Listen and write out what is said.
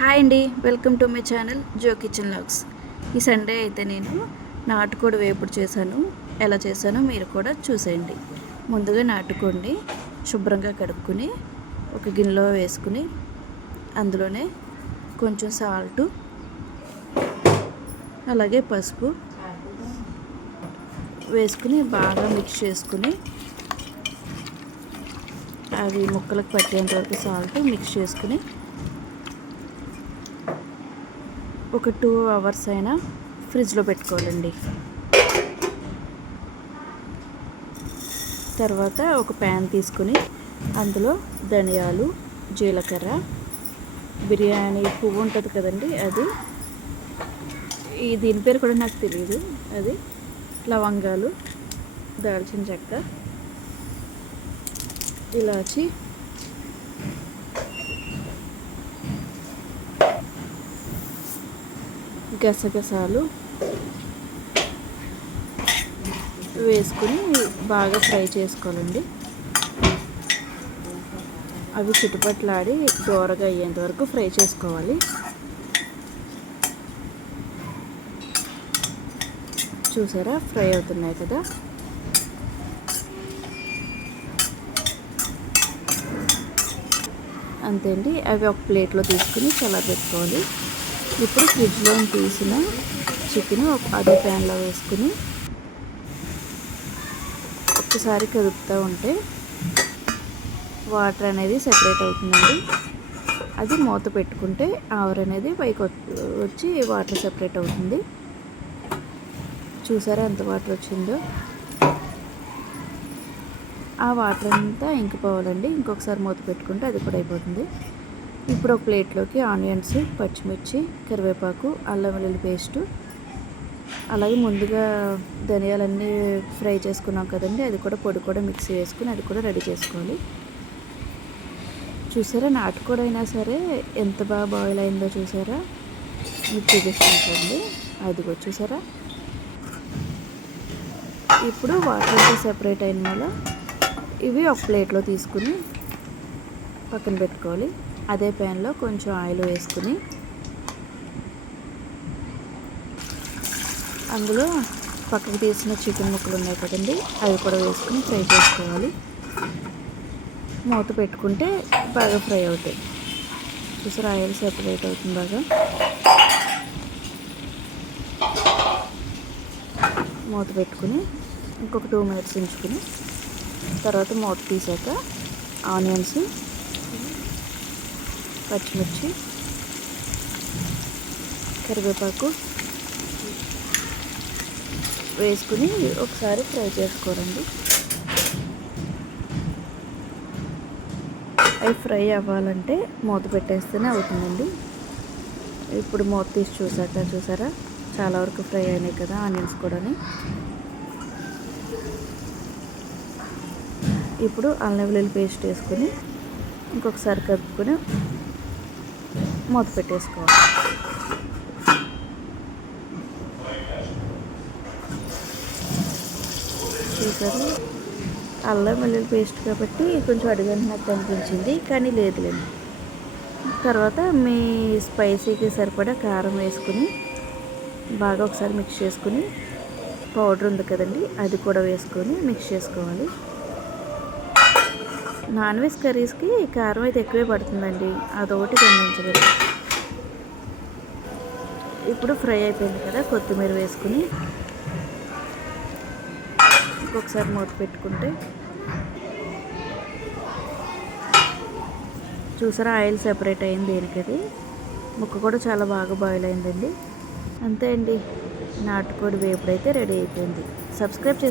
Hi అండి, welcome to my channel Jo kitchen logs. ఈ Sunday అయితే నేను నాటుకోడి వేపుడు చేశాను. ఎలా చేశానో మీరు కూడా చూసేయండి. ముందుగా నాటుకోడిని శుభ్రంగా కడుక్కుని ఒక గిన్నెలో వేసుకుని అందులోనే కొంచెం సాల్టు, అలాగే పసుపు వేసుకుని బాగా మిక్స్ చేసుకుని అవి ముక్కలకు పట్టేంత వరకు సాల్ట్ మిక్స్ చేసుకుని ఒక 2 అవర్స్ అయినా ఫ్రిడ్జ్లో పెట్టుకోవాలండి. తర్వాత ఒక ప్యాన్ తీసుకుని అందులో ధనియాలు, జీలకర్ర, బిర్యానీ పువ్వు ఉంటుంది కదండి, అది దీని పేరు కూడా నాకు తెలియదు, అది లవంగాలు, దాల్చిన చెక్క, ఇలాచి, గసగసాలు వేసుకుని బాగా ఫ్రై చేసుకోవాలండి. అవి చిటుపట్లాడి దోరగా అయ్యేంత వరకు ఫ్రై చేసుకోవాలి. చూసారా, ఫ్రై అవుతున్నాయి కదా. అంతే అండి, అవి ఒక ప్లేట్లో తీసుకుని చల్లబెట్టుకోవాలి. ఇప్పుడు ఫ్రిడ్జ్లో తీసిన చికెన్ అదే ప్యాన్లో వేసుకుని ఒక్కసారి కదుపుతూ ఉంటే వాటర్ అనేది సెపరేట్ అవుతుందండి. అది మూత పెట్టుకుంటే ఆవిరి అనేది పైకి వచ్చి వాటర్ సెపరేట్ అవుతుంది. చూసారా ఎంత వాటర్ వచ్చిందో. ఆ వాటర్ అంతా ఇంకిపోవాలండి. ఇంకొకసారి మూత పెట్టుకుంటే అది కూడా అయిపోతుంది. ఇప్పుడు ఒక ప్లేట్లోకి ఆనియన్స్, పచ్చిమిర్చి, కరివేపాకు, అల్లం వెల్లుల్లి పేస్టు, అలాగే ముందుగా ధనియాలన్నీ ఫ్రై చేసుకున్నాం కదండి, అది కూడా పొడి కూడా మిక్సీ వేసుకుని అది కూడా రెడీ చేసుకోవాలి. చూసారా, నాటుకోడి అయినా సరే ఎంత బాగా బాయిల్ అయిందో చూసారా. మీకు చూపిస్తుంది, అదిగో చూసారా. ఇప్పుడు వాటర్ అంతా సెపరేట్ అయిన వల్ల ఇవి ఒక ప్లేట్లో తీసుకుని పక్కన పెట్టుకోవాలి. అదే ప్యాన్లో కొంచెం ఆయిల్ వేసుకుని అందులో పక్కకు తీసిన చికెన్ ముక్కలు ఉన్నాయి కదండి, అవి కూడా వేసుకుని ఫ్రై చేసుకోవాలి. మూత పెట్టుకుంటే బాగా ఫ్రై అవుతాయి. చూసారా, ఆయిల్ సెపరేట్ అవుతుంది బాగా. మూత పెట్టుకుని ఇంకొక 2 మినిట్స్ ఉంచుకుని తర్వాత మూత తీసాక ఆనియన్స్, పచ్చిమిర్చి, కరివేపాకు వేసుకుని ఒకసారి ఫ్రై చేసుకోరండి. అవి ఫ్రై అవ్వాలంటే మూత పెట్టేస్తేనే అవుతుందండి. ఇప్పుడు మూత తీసి చూసారా, చాలా వరకు ఫ్రై అయినాయి కదా ఆనియన్స్ కూడా. ఇప్పుడు అల్లం వెల్లుల్లి పేస్ట్ వేసుకుని ఇంకొకసారి కలుపుకొని మూత పెట్టేసుకోవాలి. చూసారు, అల్లం వెల్లుల్లి పేస్ట్ కాబట్టి కొంచెం అడుగంటున్నట్టు అనిపించింది, కానీ లేదులేండి. తర్వాత మీ స్పైసీకి సరిపడా కారం వేసుకుని బాగా ఒకసారి మిక్స్ చేసుకుని పౌడర్ ఉంది కదండి, అది కూడా వేసుకొని మిక్స్ చేసుకోవాలి. నాన్ వెజ్ కర్రీస్కి కారం అయితే ఎక్కువే పడుతుందండి, అదొకటి గమనించగలరు. ఇప్పుడు ఫ్రై అయిపోయింది కదా, కొత్తిమీర వేసుకుని ఇంకొకసారి మూత పెట్టుకుంటే చూసారా, ఆయిల్ సెపరేట్ అయింది దేనికది. ముక్క కూడా చాలా బాగా బాయిల్ అయిందండి. అంతే అండి, నాటుకోడి వేపుడు అయితే రెడీ అయిపోయింది. సబ్స్క్రైబ్